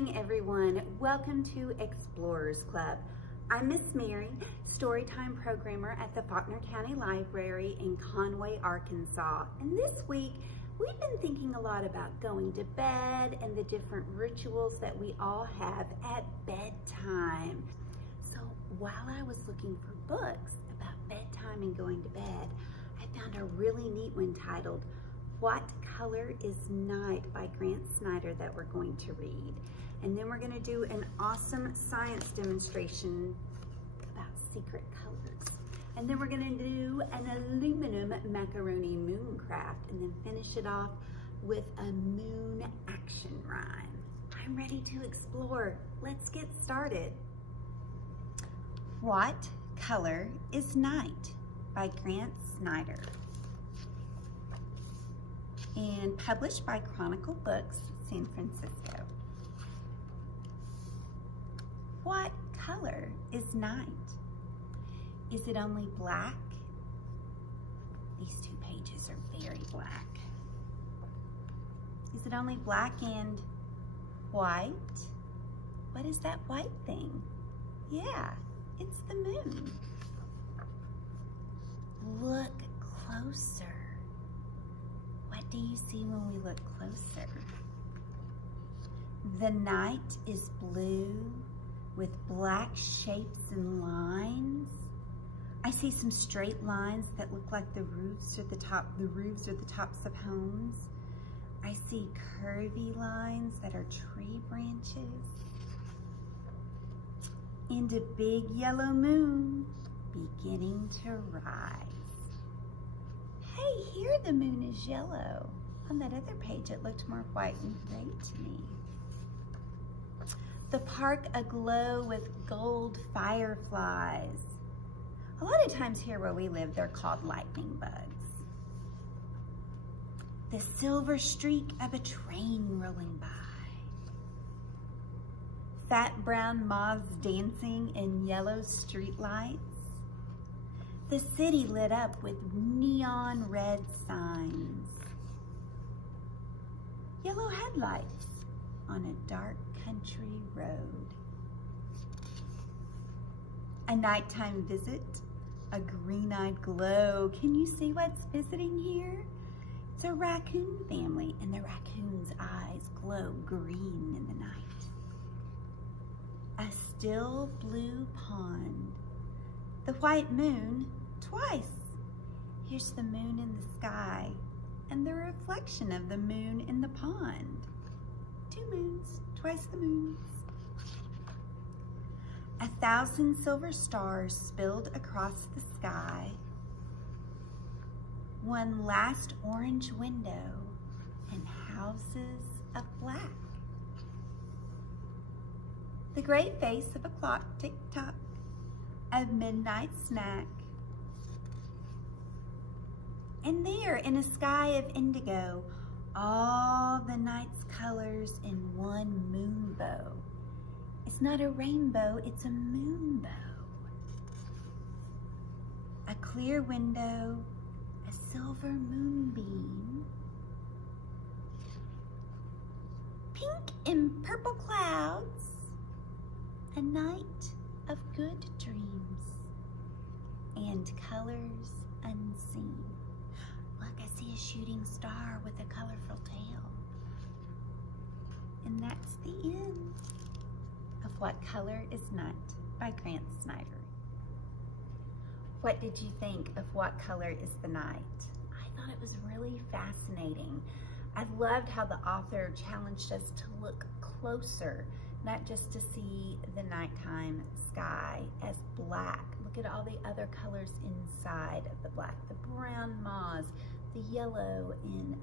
morning, everyone. Welcome to Explorers Club. I'm Miss Mary, Storytime Programmer at the Faulkner County Library in Conway, Arkansas. And this week, we've been thinking a lot about going to bed and the different rituals that we all have at bedtime. So while I was looking for books about bedtime and going to bed, I found a really neat one titled What Color is Night by Grant Snyder that we're going to read. And then we're going to do an awesome science demonstration about secret colors. And then we're going to do an aluminum macaroni moon craft and then finish it off with a moon action rhyme. I'm ready to explore. Let's get started. What Color is Night by Grant Snyder, and published by Chronicle Books, San Francisco. What color is night? Is it only black? These two pages are very black. Is it only black and white? What is that white thing? Yeah, it's the moon. Look closer. What do you see when we look closer? The night is blue with black shapes and lines. I see some straight lines that look like the roofs or the tops of homes. I see curvy lines that are tree branches. And a big yellow moon beginning to rise. Hey, here the moon is yellow. On that other page, it looked more white and gray to me. The park aglow with gold fireflies. A lot of times here where we live, they're called lightning bugs. The silver streak of a train rolling by. Fat brown moths dancing in yellow street lights. The city lit up with neon red signs. Yellow headlights on a dark country road. A nighttime visit, a green-eyed glow. Can you see what's visiting here? It's a raccoon family, and the raccoon's eyes glow green in the night. A still blue pond. The white moon twice. Here's the moon in the sky and the reflection of the moon in the pond. Two moons, twice the moons. 1,000 silver stars spilled across the sky. One last orange window and houses of black. The gray face of a clock tick-tock, a midnight snack. And there in a sky of indigo, all the night's colors in one moonbow. It's not a rainbow, it's a moonbow. A clear window, a silver moonbeam. Pink and purple clouds, a night of good dreams and colors unseen. Look, I see a shooting star with a colorful tail. And that's the end of What Color is Night by Grant Snyder. What did you think of What Color is the Night? I thought it was really fascinating. I loved how the author challenged us to look closer, not just to see the nighttime sky as black. Look at all the other colors inside of the black. The brown moths, the yellow and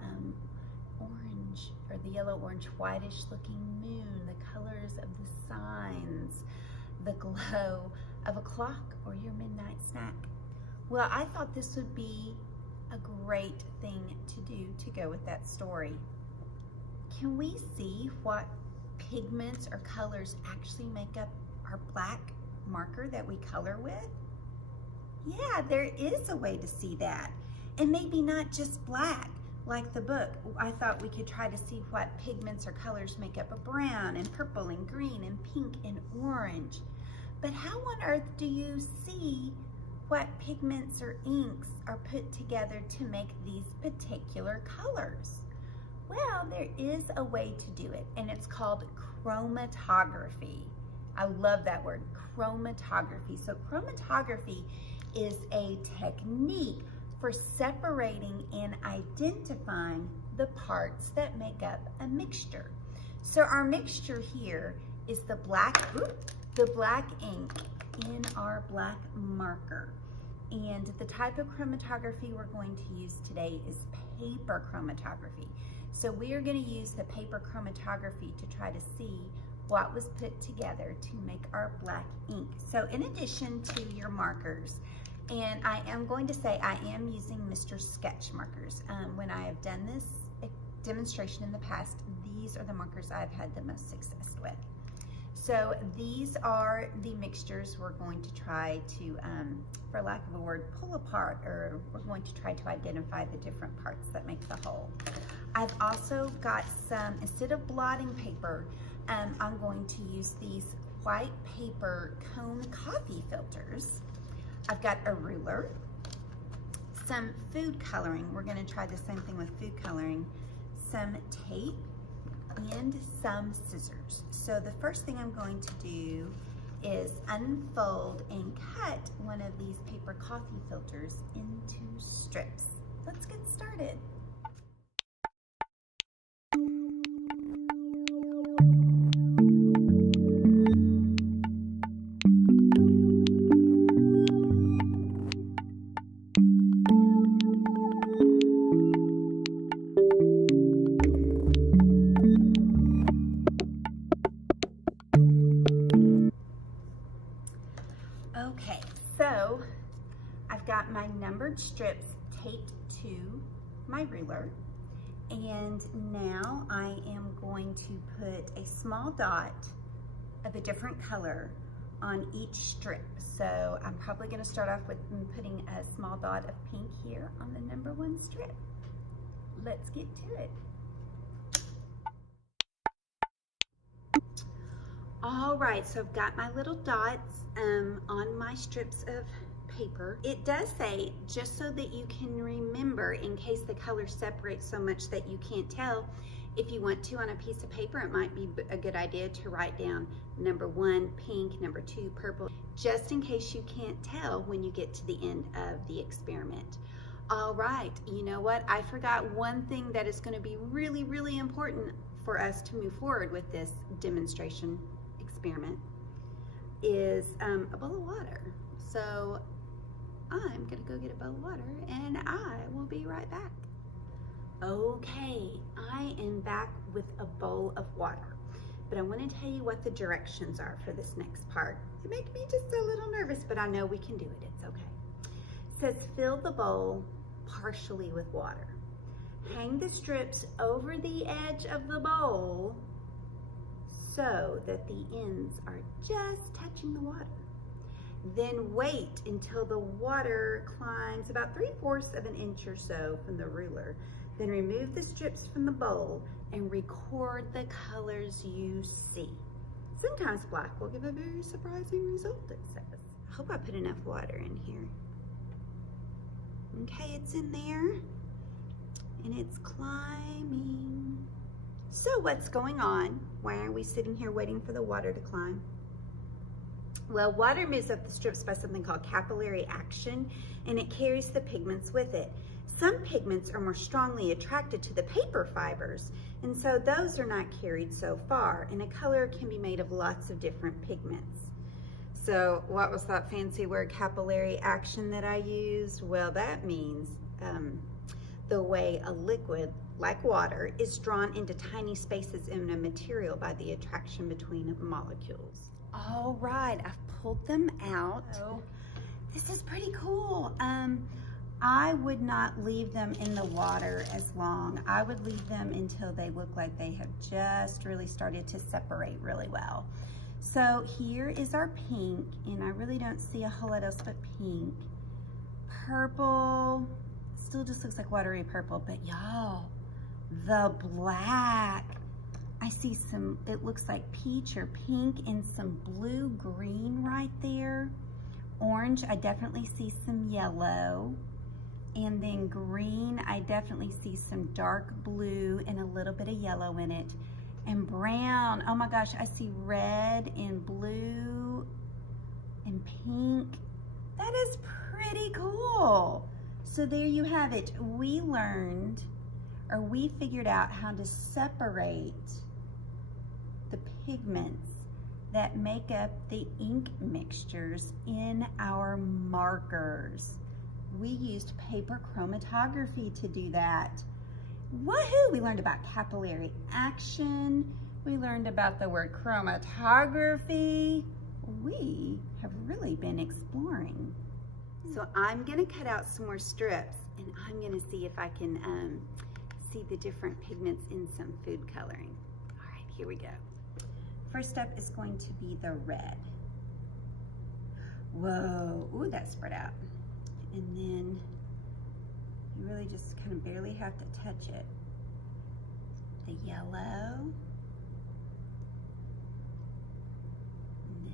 orange, or the yellow-orange whitish looking moon, the colors of the signs, the glow of a clock or your midnight snack. Well, I thought this would be a great thing to do to go with that story. Can we see what pigments or colors actually make up our black marker that we color with? Yeah, there is a way to see that. And maybe not just black, like the book, I thought we could try to see what pigments or colors make up a brown and purple and green and pink and orange. But how on earth do you see what pigments or inks are put together to make these particular colors? Well, there is a way to do it, and it's called chromatography. I love that word, chromatography. So chromatography is a technique for separating and identifying the parts that make up a mixture. So our mixture here is the black ink in our black marker. And the type of chromatography we're going to use today is paper chromatography. So we are going to use the paper chromatography to try to see what was put together to make our black ink. So in addition to your markers, and I am going to say I am using Mr. Sketch markers. When I have done this demonstration in the past, these are the markers I've had the most success with. So these are the mixtures we're going to try to, for lack of a word, pull apart, or we're going to try to identify the different parts that make the whole. I've also got some, instead of blotting paper, I'm going to use these white paper cone coffee filters. I've got a ruler, some food coloring. We're going to try the same thing with food coloring, some tape, and some scissors. So the first thing I'm going to do is unfold and cut one of these paper coffee filters into strips. Let's get started. Okay, so I've got my numbered strips taped to my ruler, and now I am going to put a small dot of a different color on each strip. So I'm probably going to start off with putting a small dot of pink here on the number 1 strip. Let's get to it. All right, so I've got my little dots on my strips of paper. It does say, just so that you can remember, in case the colors separate so much that you can't tell, if you want to on a piece of paper, it might be a good idea to write down number 1 pink, number 2 purple, just in case you can't tell when you get to the end of the experiment. All right, you know what? I forgot one thing that is going to be really, really important for us to move forward with this demonstration experiment is a bowl of water. So I'm gonna go get a bowl of water and I will be right back. Okay, I am back with a bowl of water, but I want to tell you what the directions are for this next part. It makes me just a little nervous, but I know we can do it. It's okay. It says fill the bowl partially with water. Hang the strips over the edge of the bowl so that the ends are just touching the water. Then wait until the water climbs about 3/4 of an inch or so from the ruler. Then remove the strips from the bowl and record the colors you see. Sometimes black will give a very surprising result, it says. I hope I put enough water in here. Okay, it's in there and it's climbing. So what's going on? Why are we sitting here waiting for the water to climb? Well, water moves up the strips by something called capillary action, and it carries the pigments with it. Some pigments are more strongly attracted to the paper fibers, and so those are not carried so far, and a color can be made of lots of different pigments. So what was that fancy word, capillary action, that I used? Well, that means the way a liquid, like water, is drawn into tiny spaces in a material by the attraction between molecules. All right, I've pulled them out. Oh, this is pretty cool. I would not leave them in the water as long. I would leave them until they look like they have just really started to separate really well. So here is our pink, and I really don't see a whole lot else but pink. Purple, still just looks like watery purple, but y'all, the black, I see some, it looks like peach or pink and some blue-green right there. Orange, I definitely see some yellow. And then green, I definitely see some dark blue and a little bit of yellow in it. And brown, oh my gosh, I see red and blue and pink. That is pretty cool. So there you have it. We learned, or we figured out how to separate the pigments that make up the ink mixtures in our markers. We used paper chromatography to do that. Woohoo! We learned about capillary action. We learned about the word chromatography. We have really been exploring. So I'm gonna cut out some more strips and I'm gonna see if I can see the different pigments in some food coloring. All right, here we go. First up is going to be the red. Whoa, ooh, that spread out. And then you really just kind of barely have to touch it. The yellow. And then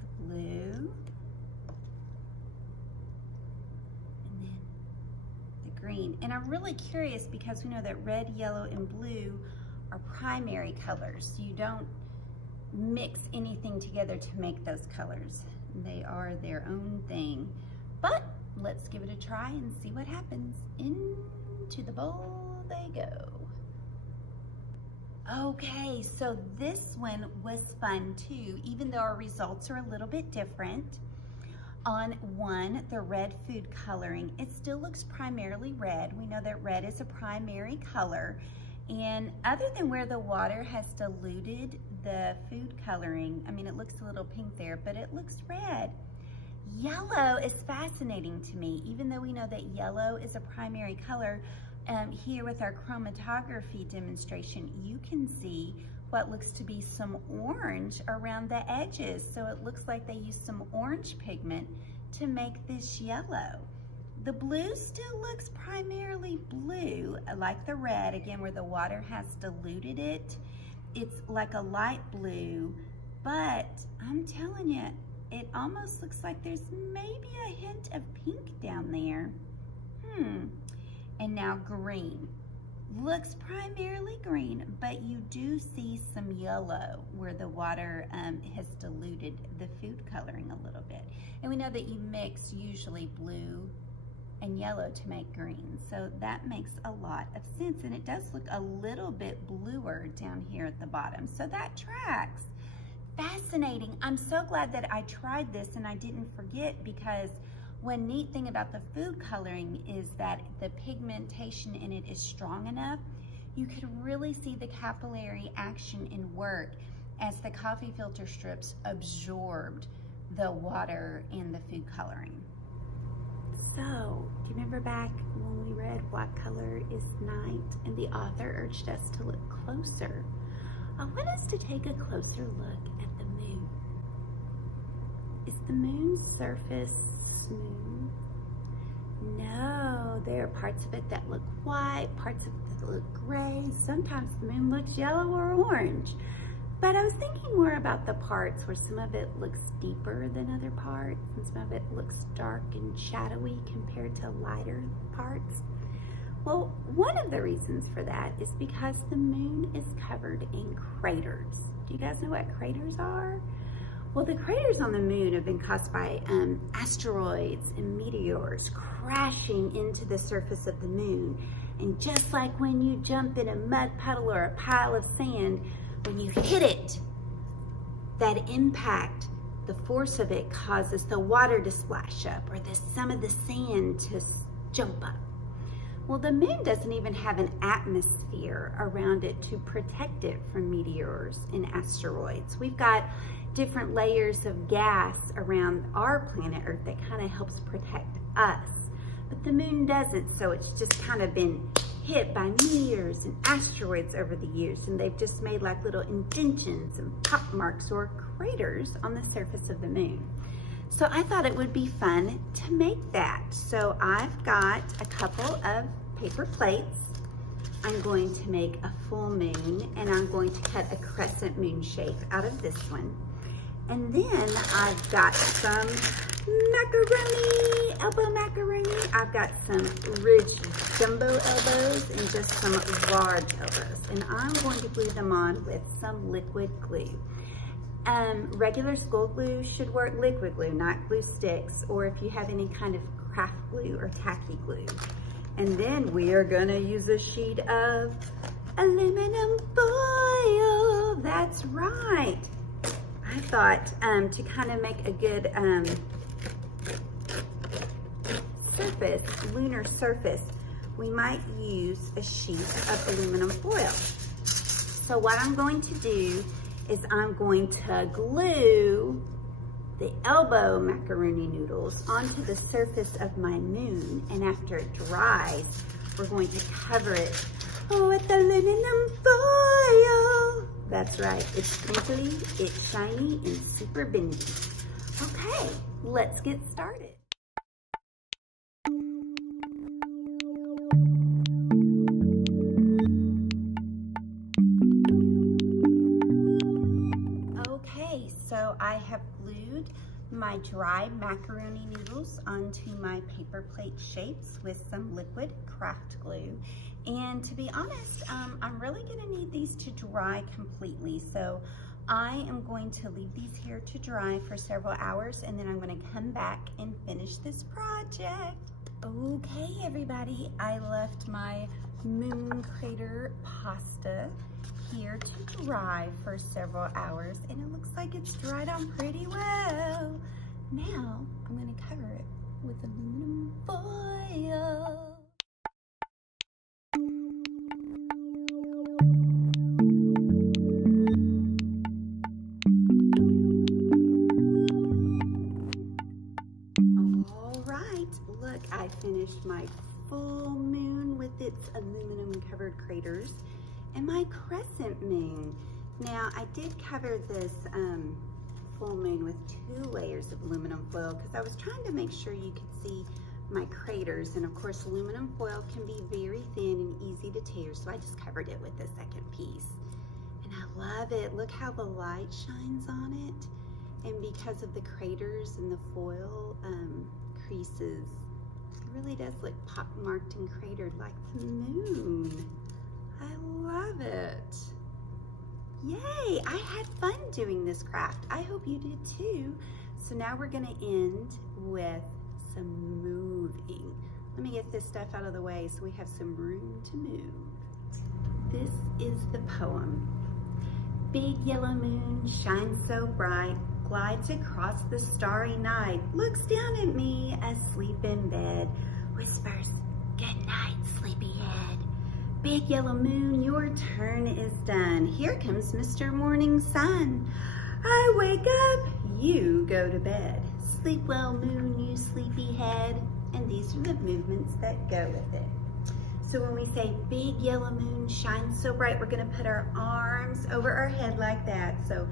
the blue. And then the green. And I'm really curious because we know that red, yellow, and blue are primary colors. You don't mix anything together to make those colors. They are their own thing. But let's give it a try and see what happens. Into the bowl they go. Okay, so this one was fun too, even though our results are a little bit different. On one, the red food coloring, it still looks primarily red. We know that red is a primary color. And other than where the water has diluted the food coloring, I mean, it looks a little pink there, but it looks red. Yellow is fascinating to me, even though we know that yellow is a primary color. Here with our chromatography demonstration, you can see what looks to be some orange around the edges. So it looks like they used some orange pigment to make this yellow. The blue still looks primarily blue, like the red, again, where the water has diluted it. It's like a light blue, but I'm telling you, it almost looks like there's maybe a hint of pink down there. And now green. Looks primarily green, but you do see some yellow where the water has diluted the food coloring a little bit. And we know that you mix usually blue and yellow to make green. So that makes a lot of sense. And it does look a little bit bluer down here at the bottom. So that tracks. Fascinating. I'm so glad that I tried this and I didn't forget, because one neat thing about the food coloring is that the pigmentation in it is strong enough. You could really see the capillary action in work as the coffee filter strips absorbed the water and the food coloring. So, do you remember back when we read What Color is Night and the author urged us to look closer? I want us to take a closer look at the moon. Is the moon's surface smooth? No, there are parts of it that look white, parts of it that look gray. Sometimes the moon looks yellow or orange. But I was thinking more about the parts where some of it looks deeper than other parts and some of it looks dark and shadowy compared to lighter parts. Well, one of the reasons for that is because the moon is covered in craters. Do you guys know what craters are? Well, the craters on the moon have been caused by asteroids and meteors crashing into the surface of the moon. And just like when you jump in a mud puddle or a pile of sand, when you hit it, that impact, the force of it causes the water to splash up or some of the sand to jump up. Well, the moon doesn't even have an atmosphere around it to protect it from meteors and asteroids. We've got different layers of gas around our planet Earth that kind of helps protect us. But the moon doesn't, so it's just kind of been hit by meteors and asteroids over the years, and they've just made like little indentions and pock marks or craters on the surface of the moon. So I thought it would be fun to make that. So I've got a couple of paper plates. I'm going to make a full moon, and I'm going to cut a crescent moon shape out of this one. And then I've got some macaroni, elbow macaroni. I've got some ridged jumbo elbows and just some large elbows. And I'm going to glue them on with some liquid glue. Regular school glue should work, liquid glue, not glue sticks, or if you have any kind of craft glue or tacky glue. And then we are gonna use a sheet of aluminum foil. That's right. I thought to kind of make a good lunar surface, we might use a sheet of aluminum foil. So what I'm going to do is I'm going to glue the elbow macaroni noodles onto the surface of my moon, and after it dries, we're going to cover it with aluminum foil. That's right, it's crinkly, it's shiny, and super bendy. Okay, let's get started. So I have glued my dry macaroni noodles onto my paper plate shapes with some liquid craft glue. And to be honest, I'm really gonna need these to dry completely. So I am going to leave these here to dry for several hours, and then I'm gonna come back and finish this project. Okay, everybody, I left my moon crater pasta here to dry for several hours, and it looks like it's dried on pretty well. Now I'm going to cover it with aluminum foil. All right, look, I finished my full moon with its aluminum covered craters and my crescent moon. Now, I did cover this full moon with 2 layers of aluminum foil because I was trying to make sure you could see my craters. And of course, aluminum foil can be very thin and easy to tear, so I just covered it with the second piece. And I love it. Look how the light shines on it. And because of the craters and the foil creases, it really does look pockmarked and cratered like the moon. I love it. Yay, I had fun doing this craft. I hope you did too. So now we're gonna end with some moving. Let me get this stuff out of the way so we have some room to move. This is the poem. Big yellow moon shines so bright, glides across the starry night, looks down at me asleep in bed, whispers, good night, sleepyhead. Big yellow moon, your turn is done. Here comes Mr. Morning Sun. I wake up, you go to bed. Sleep well, moon, you sleepyhead. And these are the movements that go with it. So when we say big yellow moon shines so bright, we're gonna put our arms over our head like that. So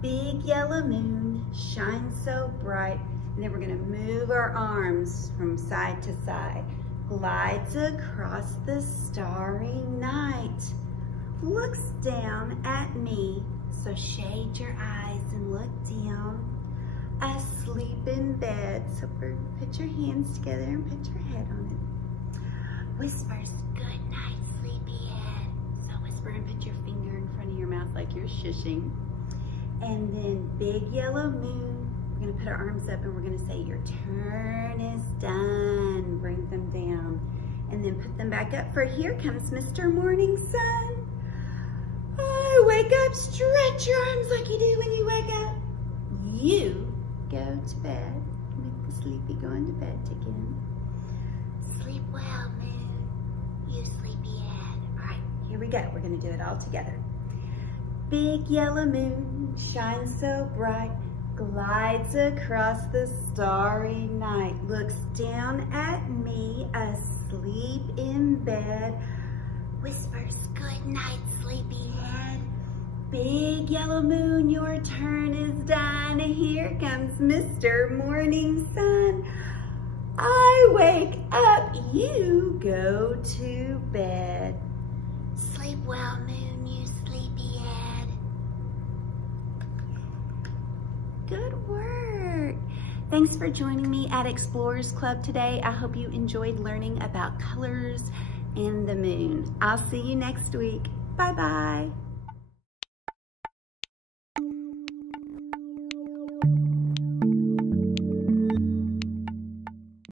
big yellow moon shines so bright. And then we're gonna move our arms from side to side. Glides across the starry night, looks down at me, so shade your eyes and look down. Asleep in bed, so put your hands together and put your head on it. Whispers, good night, sleepyhead. So whisper and put your finger in front of your mouth like you're shushing. And then big yellow moon. We're gonna put our arms up and we're gonna say, your turn is done. Bring them down and then put them back up, for here comes Mr. Morning Sun. I wake up, stretch your arms like you do when you wake up. You go to bed. Make the sleepy go into bed again. Sleep well, moon, you sleepyhead. All right, here we go. We're gonna do it all together. Big yellow moon shines so bright, glides across the starry night, looks down at me asleep in bed, whispers, good night, sleepyhead. Big yellow moon, your turn is done. Here comes Mr. Morning Sun. I wake up, you go to bed. Sleep well, moon, you sleepyhead. Good work. Thanks for joining me at Explorers Club today. I hope you enjoyed learning about colors and the moon. I'll see you next week. Bye-bye.